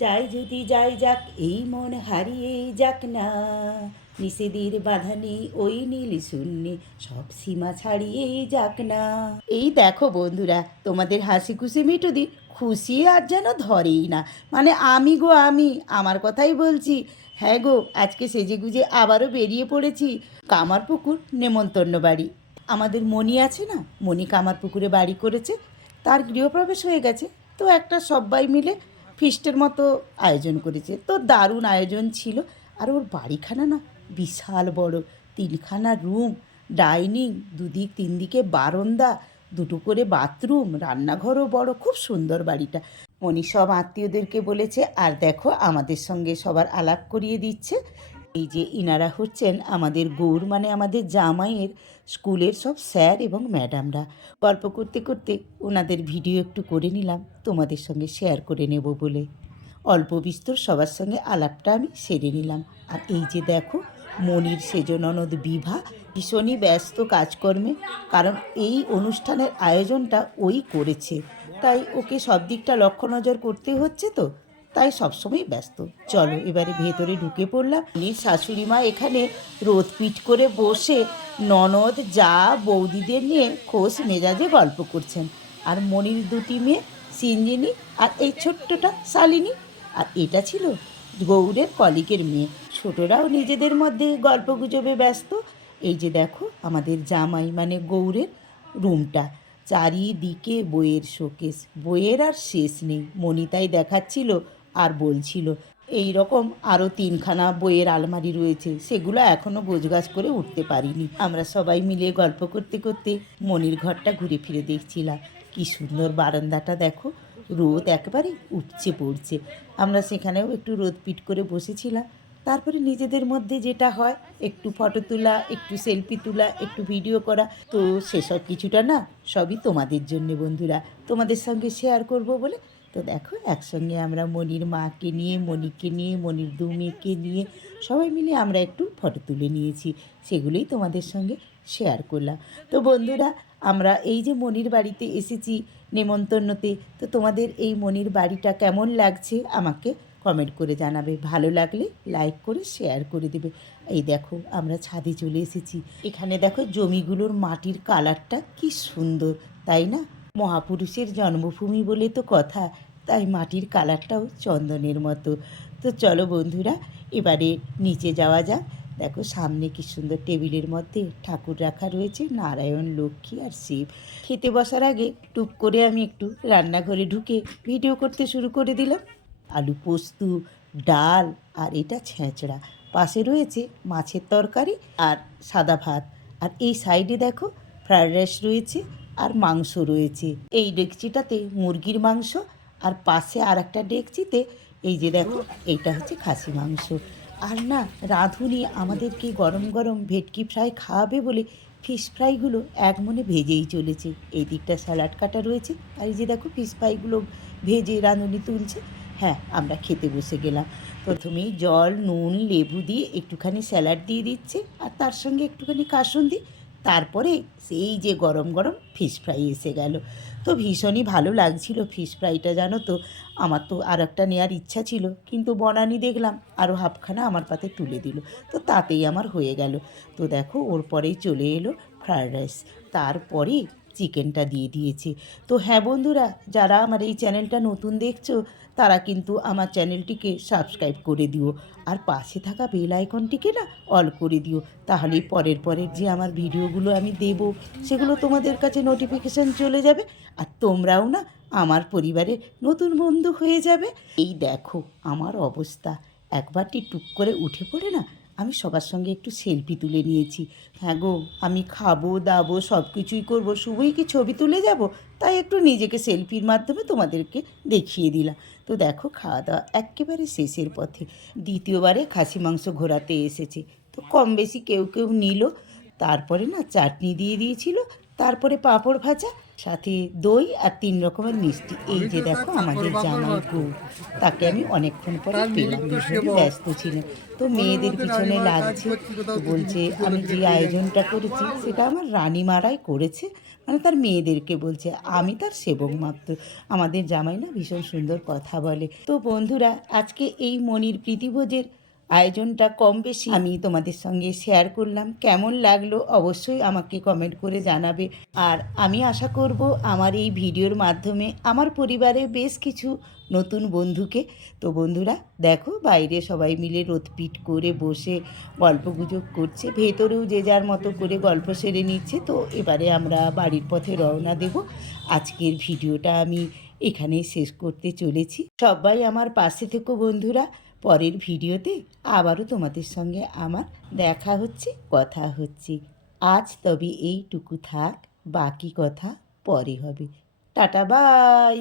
যাই যদি যাই যাক এই মন হারিয়ে যাক না, নিষেধের বাধা নেই ওই নীল শূন্যে, সব সীমা ছাড়িয়ে যাক না। এই দেখো বন্ধুরা, তোমাদের হাসি খুশি মিটুদি খুশি আর যেন ধরেই না। মানে আমি গো আমি, আমার কথাই বলছি। হ্যাঁ গো, আজকে সেজেগুজে আবারও বেরিয়ে পড়েছি কামারপুকুর নেমন্তন্ন বাড়ি। আমাদের মণি আছে না, মণি কামারপুকুরে বাড়ি করেছে, তার গৃহপ্রবেশ হয়ে গেছে। তো একটা সবাই মিলে ফিস্টের মতো আয়োজন করেছে। তো দারুণ আয়োজন ছিল। আর ওর বাড়িখানা না বিশাল বড়, 3খানা রুম, ডাইনিং, দুদিক 3 দিকে বারান্দা, 2টো করে বাথরুম, রান্নাঘরও বড়, খুব সুন্দর বাড়িটা। উনি সব আত্মীয়দেরকে বলেছে। আর দেখো আমাদের সঙ্গে সবার আলাপ করিয়ে দিচ্ছে। এই যে ইনারা হচ্ছেন আমাদের গৌর, মানে আমাদের জামাইয়ের স্কুলের সব স্যার এবং ম্যাডামরা। গল্প করতে করতে ওনাদের ভিডিও একটু করে নিলাম, তোমাদের সঙ্গে শেয়ার করে নেব বলে। অল্প বিস্তর সবার সঙ্গে আলাপটা আমি সেরে নিলাম। আর এই যে দেখো মনির সেজ ননদ বিভা ভীষণই ব্যস্ত কাজকর্মে, কারণ এই অনুষ্ঠানের আয়োজনটা ওই করেছে, তাই ওকে সব দিকটা লক্ষ্য নজর করতে হচ্ছে। তো তাই সবসময় ব্যস্ত। চলো এবারে ভেতরে ঢুকে পড়লাম। মনির শাশুড়ি মা এখানে রোদ পিট করে বসে ননদ যা বৌদিদের নিয়ে খোশ মেজাজে গল্প করছেন। আর মনির 2টি মেয়ে, সিঞ্জিনি আর এই ছোট্টটা শালিনী। আর এটা ছিল গৌড়ের কলিগের মেয়ে। ছোটরাও নিজেদের মধ্যে গল্পগুজবে ব্যস্ত। এই যে দেখো আমাদের জামাই মানে গৌড়ের রুমটা, চারিদিকে বইয়ের শোকেস, বইয়ের আর শেষ নেই। মনিতাই দেখাচ্ছিল আর বলছিল এই রকম আরও 3খানা বইয়ের আলমারি রয়েছে, সেগুলো এখনও গোছগাছ করে উঠতে পারিনি। আমরা সবাই মিলে গল্প করতে করতে মনির ঘরটা ঘুরে ফিরে দেখছিলাম। কি সুন্দর বারান্দাটা দেখো, রোদ একেবারে উঠছে পড়ছে। আমরা সেখানেও একটু রোদ পিট করে বসেছিলাম। তারপরে নিজেদের মধ্যে যেটা হয়, একটু ফটো তোলা, একটু সেলফি তোলা, একটু ভিডিও করা। তো সেসব কিছুটা না সবই তোমাদের জন্যে বন্ধুরা, তোমাদের সঙ্গে শেয়ার করব বলে। তো দেখো একসঙ্গে আমরা মনির মাকে নিয়ে, মনিকে নিয়ে, মনির 2 মেয়েকে নিয়ে সবাই মিলে আমরা একটু ফটো তুলে নিয়েছি, সেগুলোই তোমাদের সঙ্গে শেয়ার করলাম। তো বন্ধুরা, আমরা এই যে মনির বাড়িতে এসেছি নেমন্তন্নতে, তো তোমাদের এই মনির বাড়িটা কেমন লাগছে আমাকে কমেন্ট করে জানাবে। ভালো লাগলে লাইক করে শেয়ার করে দেবে। এই দেখো আমরা ছাদে চলে এসেছি। এখানে দেখো জমিগুলোর মাটির কালারটা কি সুন্দর, তাই না? মহাপুরুষের জন্মভূমি বলে তো কথা, তাই মাটির কালারটাও চন্দনের মতো। তো চলো বন্ধুরা, এবারে নিচে যাওয়া যাক। দেখো সামনে কি সুন্দর টেবিলের মধ্যে ঠাকুর রাখা রয়েছে, নারায়ণ, লক্ষ্মী আর শিব। খেতে বসার আগে টুক করে আমি একটু রান্নাঘরে ঢুকে ভিডিও করতে শুরু করে দিলাম। আলু পোস্ত, ডাল আর এটা ছেঁচড়া, পাশে রয়েছে মাছের তরকারি আর সাদা ভাত। আর এই সাইডে দেখো ফ্রায়েড রাইস রয়েছে আর মাংস রয়েছে। এই ডেকচিটাতে মুরগির মাংস, আর পাশে আর একটা ডেকচিতে এই যে দেখো এইটা হচ্ছে খাসি মাংস। আর না, রাঁধুনি আমাদেরকে গরম গরম ভেটকি ফ্রাই খাওয়াবে বলে ফিশ ফ্রাইগুলো এক মনে ভেজেই চলেছে। এই দিকটা স্যালাড কাটা রয়েছে, আর এই যে দেখো ফিশ ফ্রাইগুলো ভেজে রাঁধুনি তুলছে। হ্যাঁ, আমরা খেতে বসে গেলাম। প্রথমেই জল, নুন, লেবু দিয়ে একটুখানি স্যালাড দিয়ে দিচ্ছে, আর তার সঙ্গে একটুখানি কাসুন্দি। তারপরে সেই যে গরম গরম ফিশ ফ্রাই এসে গেল। তো ভীষণই ভালো লাগছিল ফিশ ফ্রাইটা, জানো তো। আমার তো আর একটা নেওয়ার ইচ্ছা ছিল, কিন্তু বনানি দেখলাম আরও হাফখানা আমার পাতে তুলে দিল, তো তাতেই আমার হয়ে গেল। তো দেখো ওর পরেই চলে এলো ফ্রায়েড রাইস, তারপরে চিকেনটা দিয়ে দিয়েছে। তো হ্যাঁ বন্ধুরা, যারা আমার এই চ্যানেলটা নতুন দেখছো তারা কিন্তু আমার চ্যানেলটিকে সাবস্ক্রাইব করে দিও, আর পাশে থাকা বেল আইকনটিকে না অল করে দিও। তাহলেই পরের পরের যে আমার ভিডিওগুলো আমি দেব সেগুলো তোমাদের কাছে নোটিফিকেশান চলে যাবে, আর তোমরাও না আমার পরিবারের নতুন বন্ধু হয়ে যাবে। এই দেখো আমার অবস্থা, একবারটি টুক করে উঠে পড়ে না আমি সবার সঙ্গে একটু সেলফি তুলে নিয়েছি। হ্যাঁ গো, আমি খাবো দাবো সব কিছুই করবো, শুধুই কি ছবি তুলে যাব, তাই একটু নিজেকে সেলফির মাধ্যমে তোমাদেরকে দেখিয়ে দিলাম। তো দেখো খাওয়া দাওয়া একেবারে শেষের পথে, দ্বিতীয়বারে খাসি মাংস ঘোরাতে এসেছে। তো কম বেশি কেউ কেউ নিল। তারপরে না চাটনি দিয়ে দিয়েছিল, তারপরে পাঁপড় ভাজা, সাথে দই আর ৩ রকমের মিষ্টি। এই যে দেখো আমাদের জামাই গৌর, তাকে আমি অনেকক্ষণ পরে পেলাম, ভীষণই ব্যস্ত ছিলেন। তো মেয়েদের পিছনে লাগছে, তো বলছে আমি যে আয়োজনটা করেছি সেটা আমার রানীমারাই করেছে, মানে তার মেয়েদেরকে বলছে, আমি তার সেবক মাত্র। আমাদের জামাই না ভীষণ সুন্দর কথা বলে। তো বন্ধুরা, আজকে এই মনির প্রীতিভোজের আয়োজনটা কম বেশি আমি তোমাদের সঙ্গে শেয়ার করলাম। কেমন লাগলো অবশ্যই আমাকে কমেন্ট করে জানাবে। আর আমি আশা করব আমার এই ভিডিওর মাধ্যমে আমার পরিবারে বেশ কিছু নতুন বন্ধুকে, তো বন্ধুরা দেখো বাইরে সবাই মিলে রোদপিট করে বসে গল্পগুজব করছে, ভেতরেও যে যার মতো করে গল্প সেরে নিচ্ছে। তো এবারে আমরা বাড়ির পথে রওনা দেব। আজকের ভিডিওটা আমি এখানেই শেষ করতে চলেছি। সবাই আমার পাশে থেকো বন্ধুরা। পরের ভিডিওতে আবারও তোমাদের সঙ্গে আমার দেখা হচ্ছে, কথা হচ্ছে। আজ তবে এইটুকু থাক, বাকি কথা পরে হবে। Tata bye.